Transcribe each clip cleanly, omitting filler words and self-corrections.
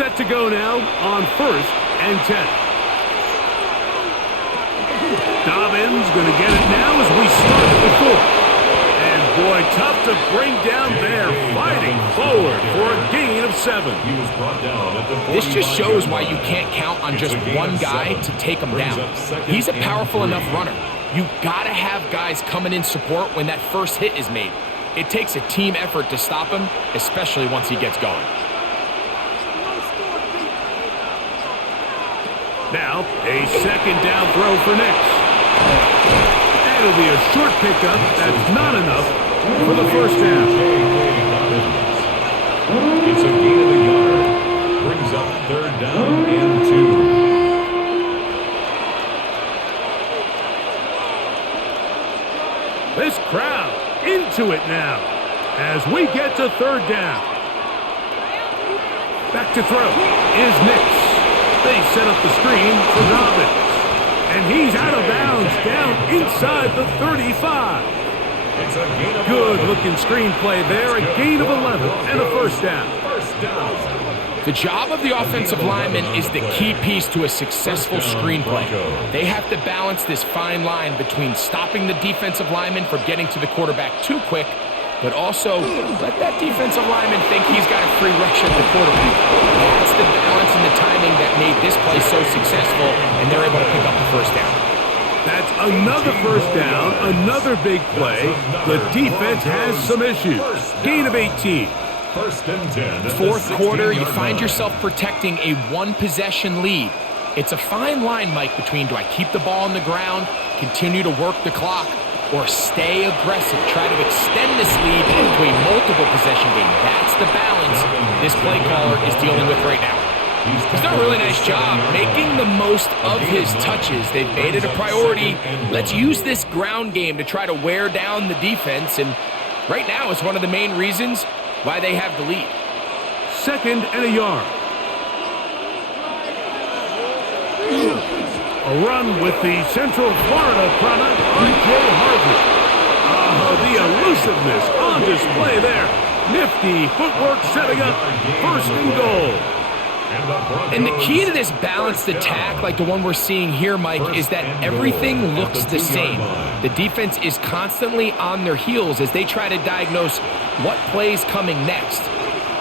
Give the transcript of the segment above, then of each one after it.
set to go now on 1st and 10. Dobbins going to get it now as we start the 4th. And boy, tough to bring down there, fighting forward for a gain of 7. This just shows why you can't count on just one guy to take him down. He's a powerful enough runner. You gotta have guys coming in support when that first hit is made. It takes a team effort to stop him, especially once he gets going. Now, a 2nd down throw for Nix. It'll be a short pickup. That's not enough for the 1st down. It's a gain of a yard. Brings up 3rd down and 2. This crowd into it now as we get to 3rd down. Back to throw is Nix. They set up the screen for Dobbins. And he's out of bounds, down inside the 35. Good-looking screenplay there, a gain of 11 and a 1st down. The job of the offensive lineman is the key piece to a successful screenplay. They have to balance this fine line between stopping the defensive lineman from getting to the quarterback too quick, but also let that defensive lineman think he's got a free rush at the quarterback. That's the balance and the timing that made this play so successful, and they're able to pick up the 1st down. That's another 1st down, another big play. The defense has some issues. Gain of 18. 1st and 10. 4th quarter, you find yourself protecting a 1-possession lead. It's a fine line, Mike, between do I keep the ball on the ground, continue to work the clock, or stay aggressive, try to extend this lead into a multiple possession game. That's the balance this play caller is dealing with right now. He's done a really nice job making the most of his touches. They've made it a priority. Let's use this ground game to try to wear down the defense, and right now it's one of the main reasons why they have the lead. 2nd and a yard. A run with the Central Florida product, R.J. Harvey. Oh, the elusiveness on display there. Nifty footwork setting up 1st and goal. And the key to this balanced attack, like the one we're seeing here, Mike, is that everything looks the same. The defense is constantly on their heels as they try to diagnose what play's coming next.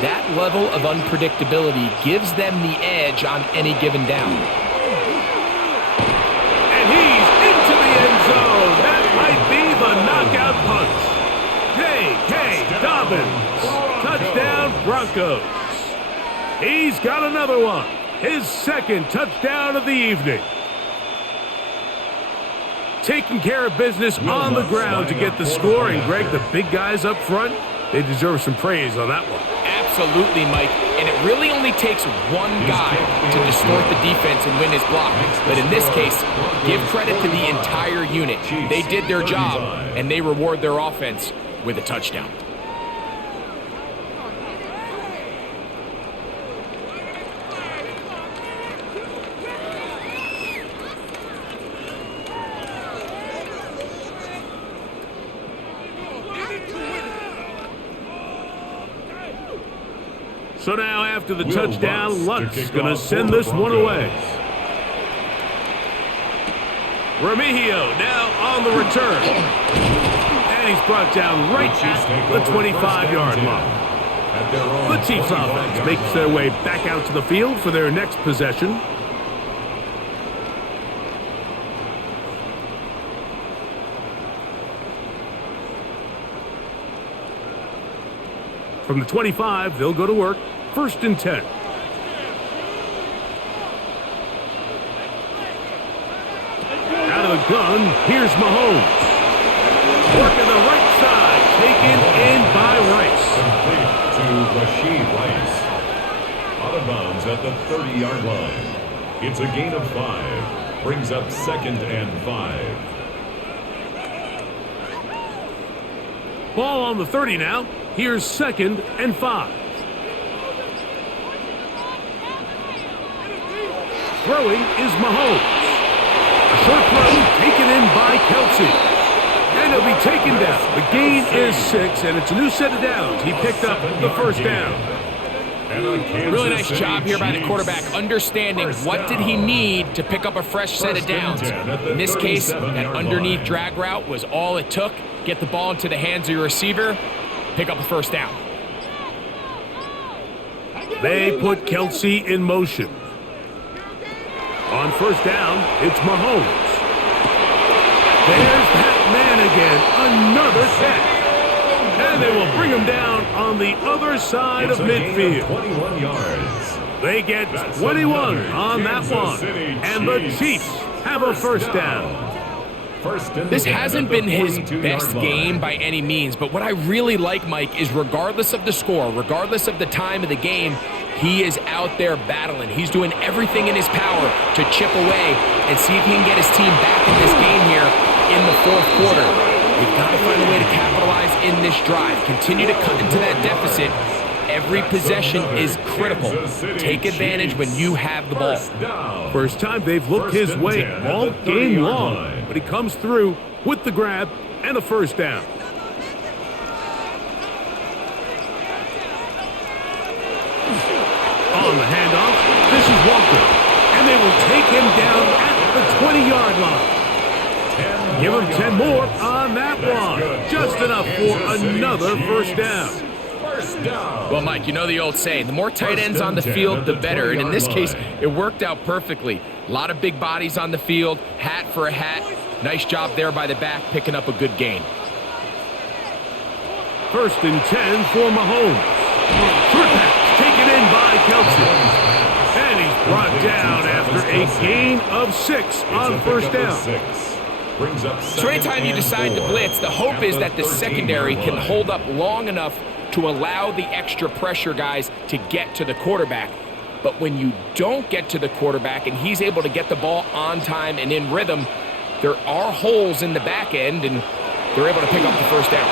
That level of unpredictability gives them the edge on any given down. And he's into the end zone. That might be the knockout punch. J.K. Dobbins. Touchdown, Broncos. He's got another one. His 2nd touchdown of the evening. Taking care of business on the ground to get the score. And, Greg, the big guys up front, they deserve some praise on that one. Absolutely, Mike. And it really only takes one guy to distort the defense and win his block. But in this case, give credit to the entire unit. They did their job, and they reward their offense with a touchdown. So now after the touchdown, Luck's going to send this one away. Remigio now on the return. And he's brought down right at the 25-yard line. The Chiefs offense makes their way back out to the field for their next possession. From the 25, they'll go to work. 1st and 10. Out of the gun, here's Mahomes. Working the right side, taken in by Rice. To Rashid Rice. Out of bounds at the 30-yard line. It's a gain of 5. Brings up 2nd and 5. Ball on the 30 now. Here's 2nd and 5. Throwing is Mahomes. A short throw taken in by Kelsey. And he'll be taken down. The gain is 6, and it's a new set of downs. He picked up the 1st down. Really nice job here by the quarterback, understanding what did he need to pick up a fresh set of downs. In this case, that underneath drag route was all it took. Get the ball into the hands of your receiver, pick up a first down. They put Kelsey in motion. On first down, it's Mahomes. There's that man again, another catch. And they will bring him down on the other side of midfield. 21 yards. They get 21 on that one. And the Chiefs have a first down. This hasn't been his best game by any means, but what I really like, Mike, is regardless of the score, regardless of the time of the game, he is out there battling. He's doing everything in his power to chip away and see if he can get his team back in this game here in the fourth quarter. We've got to find a way to capitalize in this drive. Continue to cut into that deficit. Every possession is critical. Take advantage when you have the ball. First time they've looked his way all game long, but he comes through with the grab and a first down. On the handoff, this is Walker, and they will take him down at the 20-yard line. Give him 10 more on that one. Just enough for another first down. Well, Mike, you know the old saying, the more tight ends on the field, the better. And in this case, it worked out perfectly. A lot of big bodies on the field, hat for a hat. Nice job there by the back, picking up a good gain. First and 10 for Mahomes. Short pass taken in by Kelsey. And he's brought down after a gain of 6 on first down. So anytime you decide to blitz, the hope is that the secondary can hold up long enough to allow the extra pressure guys to get to the quarterback. But when you don't get to the quarterback and he's able to get the ball on time and in rhythm, there are holes in the back end, and they're able to pick up the first down.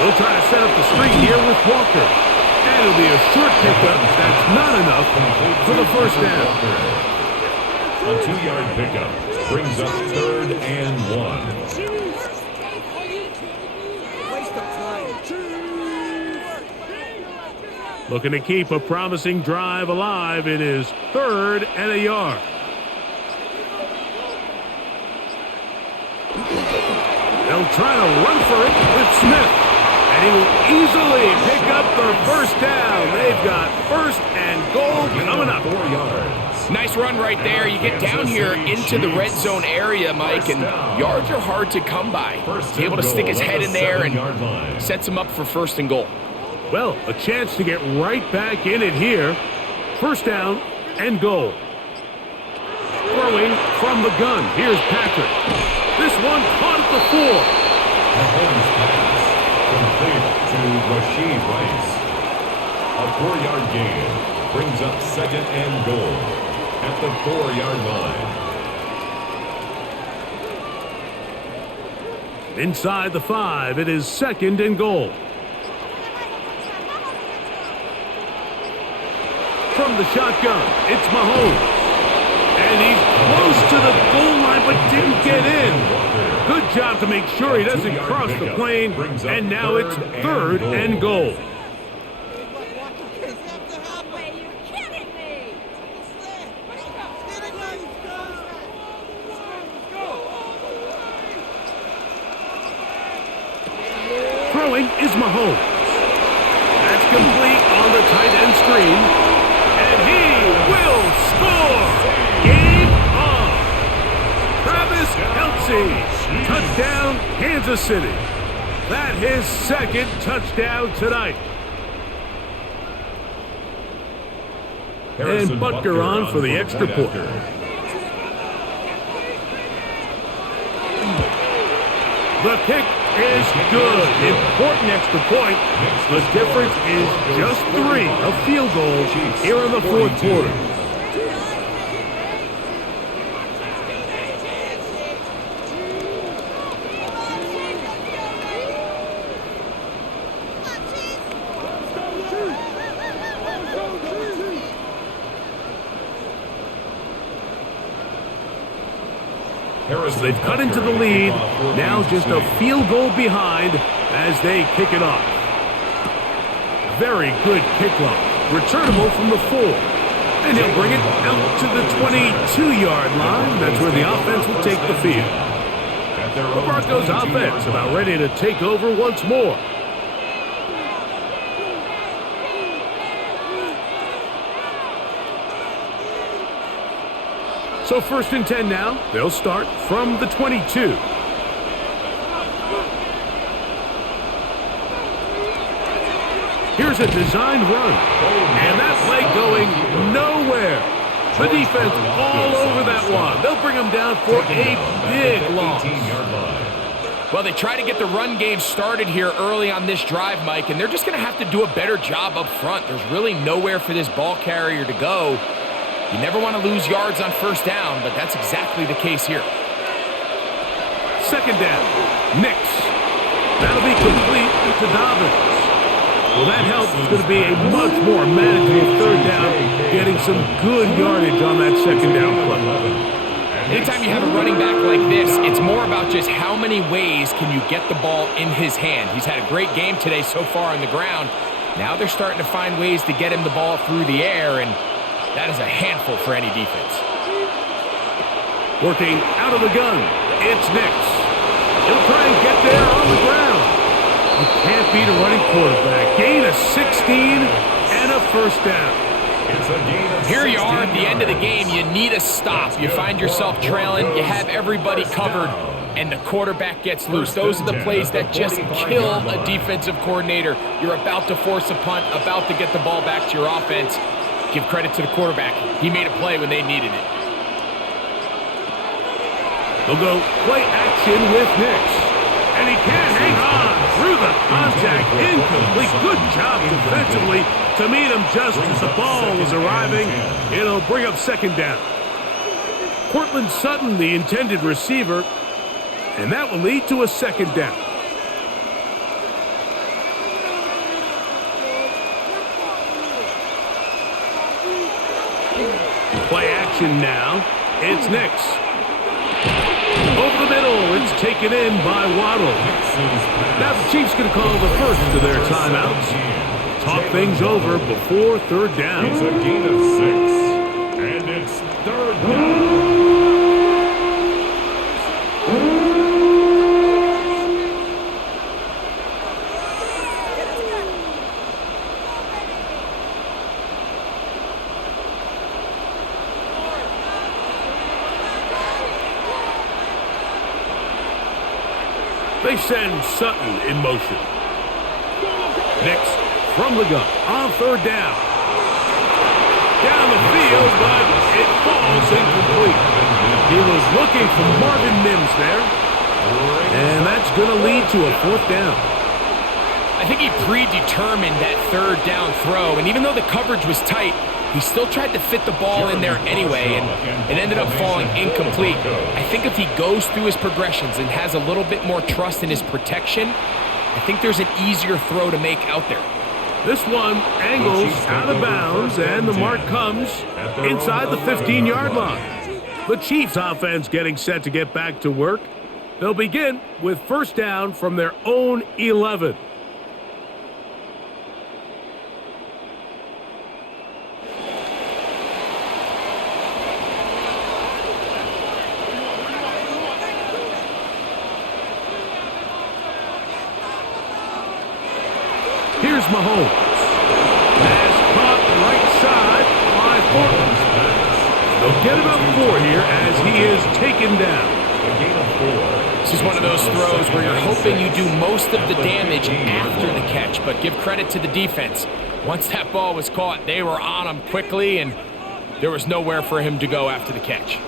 They'll try to set up the screen here with Walker. And it'll be a short pickup. That's not enough for the first down. A 2-yard pickup brings up 3rd and 1. Looking to keep a promising drive alive. It is 3rd and a yard. They'll try to run for it with Smith. And he will easily pick up the first down. They've got 1st and goal coming up. 4 yards. Nice run right there. You get down here into the red zone area, Mike, and yards are hard to come by. He's able to stick his head in there and sets him up for 1st and goal. Well, a chance to get right back in it here. 1st down and goal. Throwing from the gun. Here's Patrick. This one caught at the 4. Mahomes pass complete to Rashid Rice. A 4-yard gain brings up 2nd and goal at the 4-yard line. Inside the 5, it is 2nd and goal. From the shotgun, it's Mahomes. And he's close to the goal line, but didn't get in. Good job to make sure he doesn't cross the plane. And now it's 3rd and goal. Throwing is Mahomes. That's complete on the tight end screen. And he will score! Game on! Travis Kelsey, touchdown Kansas City. That his 2nd touchdown tonight. And Butker on for the extra point. The kick is good. Important extra point. The difference is just 3, a field goal here in the 4th quarter. They've cut into the lead. Now just a field goal behind as they kick it off. Very good kickoff. returnable from the 4. And he'll bring it out to the 22-yard line. That's where the offense will take the field. The Broncos offense about ready to take over once more. So 1st and 10 now. They'll start from the 22. Here's a designed run. And that play going nowhere. The defense all over that one. They'll bring him down for a big loss. Well, they try to get the run game started here early on this drive, Mike, and they're just going to have to do a better job up front. There's really nowhere for this ball carrier to go. You never want to lose yards on 1st down, but that's exactly the case here. 2nd down. Nix. That'll be complete to Dobbins. Well, that helps. It's going to be a much more manageable 3rd down, getting some good yardage on that 2nd down play. Anytime you have a running back like this, it's more about just how many ways can you get the ball in his hand. He's had a great game today so far on the ground. Now they're starting to find ways to get him the ball through the air, and that is a handful for any defense. Working out of the gun, it's Nix. He'll try and get there on the ground. You can't beat a running quarterback. Gain of 16 and a 1st down. Here you are at the end of the game. You need a stop. You find yourself trailing. You have everybody covered, and the quarterback gets loose. Those are the plays that just kill a defensive coordinator. You're about to force a punt, about to get the ball back to your offense. Give credit to the quarterback. He made a play when they needed it. They'll go play action with Nix. And he can't hang on through the contact. Incomplete. Good job defensively to meet him just as the ball was arriving. It'll bring up 2nd down. Cortland Sutton, the intended receiver. And that will lead to a 2nd down. Play action now. It's Nix. Over the middle, it's taken in by Waddle. Now the Chiefs going to call the first of their timeouts. Talk things over before 3rd down. It's a gain of 6, and it's 3rd down. They send Sutton in motion. Nix from the gun on 3rd down. Down the field, but it falls incomplete. He was looking for Marvin Mims there. And that's going to lead to a 4th down. I think he predetermined that 3rd down throw, and even though the coverage was tight, he still tried to fit the ball in there anyway, and it ended up falling incomplete. I think if he goes through his progressions and has a little bit more trust in his protection, I think there's an easier throw to make out there. This one angles out of bounds, and the mark comes inside the 15-yard line. The Chiefs offense getting set to get back to work. They'll begin with 1st down from their own 11. Here's Mahomes. Pass caught right side by Portland. They'll get about 4 here as he is taken down. This is one of those throws where you're hoping you do most of the damage after the catch, but give credit to the defense. Once that ball was caught, they were on him quickly, and there was nowhere for him to go after the catch.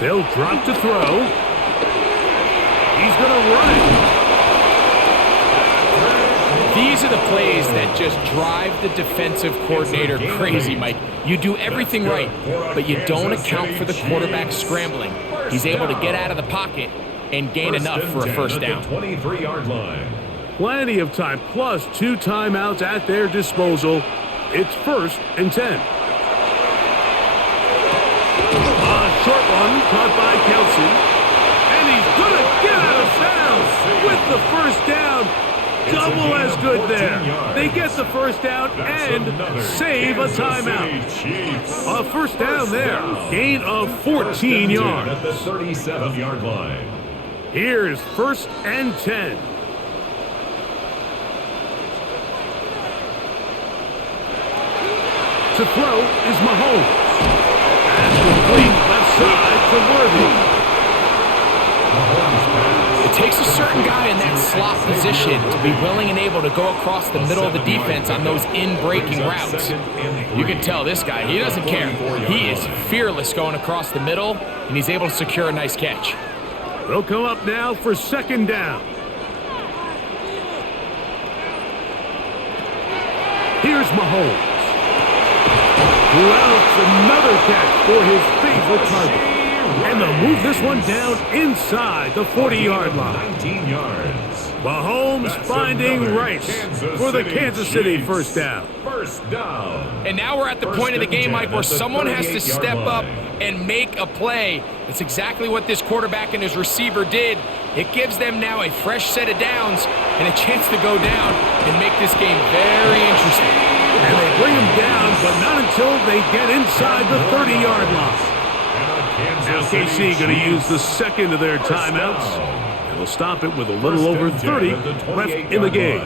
They'll drop to throw. He's going to run it. These are the plays that just drive the defensive coordinator crazy, Mike. You do everything right, but you don't account for the quarterback scrambling. He's able to get out of the pocket and gain enough for a first down. 23-yard line. Plenty of time, plus 2 timeouts at their disposal. It's 1st and 10. A short one caught by Kelsey. And he's going to get out of bounds with the first down. Double as good there. They get the first down and save a timeout. A first down there. Gain of 14 yards. At the 37-yard line. Here's 1st and 10. To throw is Mahomes. And complete left side to Worthy. It takes a certain guy in that slot position to be willing and able to go across the middle of the defense on those in-breaking routes. You can tell this guy, he doesn't care. He is fearless going across the middle, and he's able to secure a nice catch. They'll come up now for 2nd down. Here's Mahomes. Who else? Another catch for his favorite target. And they'll move this one down inside the 40-yard line. 19 yards. Mahomes finding Rice for the Kansas City first down. First down. And now we're at the point of the game, Mike, where someone has to step up and make a play. That's exactly what this quarterback and his receiver did. It gives them now a fresh set of downs and a chance to go down and make this game very interesting. And they bring him down, but not until they get inside the 30-yard line. Now KC going to use the second of their timeouts. And they'll stop it with a little over 30 left in the game.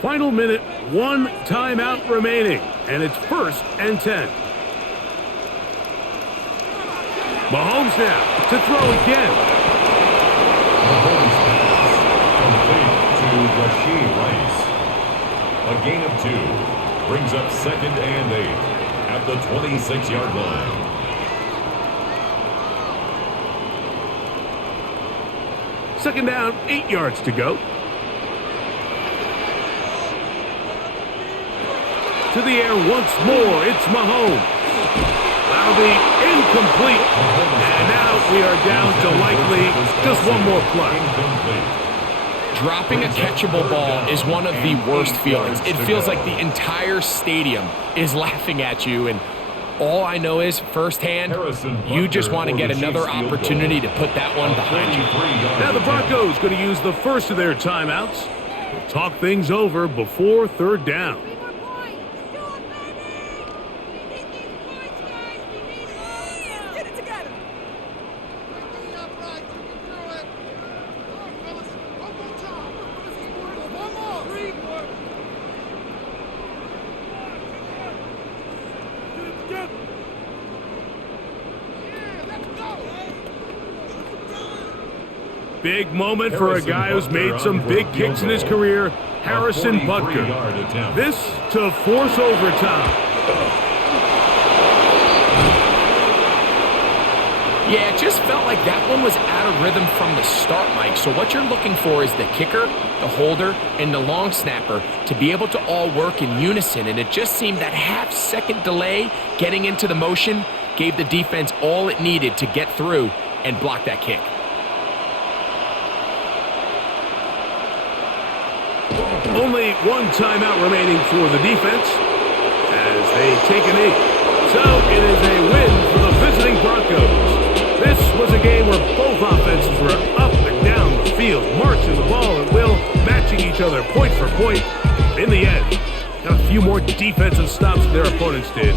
Final minute, 1 timeout remaining. And it's 1st and 10. Mahomes now to throw again. Mahomes pass complete to Rashee Rice. A gain of 2 brings up 2nd and 8 at the 26-yard line. Second down, 8 yards to go. To the air once more, it's Mahomes. That'll be incomplete. And now we are down to likely just one more play. Dropping a catchable ball is one of the worst feelings. It feels like the entire stadium is laughing at you, and all I know is firsthand, you just want to get another opportunity to put that one behind you. Now the Broncos going to use the first of their timeouts. We'll talk things over before 3rd down. Big moment for a guy who's made some big kicks in his career, Harrison Butker. This to force overtime. Yeah, it just felt like that one was out of rhythm from the start, Mike. So what you're looking for is the kicker, the holder, and the long snapper to be able to all work in unison. And it just seemed that half-second delay getting into the motion gave the defense all it needed to get through and block that kick. Only 1 timeout remaining for the defense as they take a knee. So it is a win for the visiting Broncos. This was a game where both offenses were up and down the field, marching the ball at will, matching each other point for point. In the end, got a few more defensive stops than their opponents did.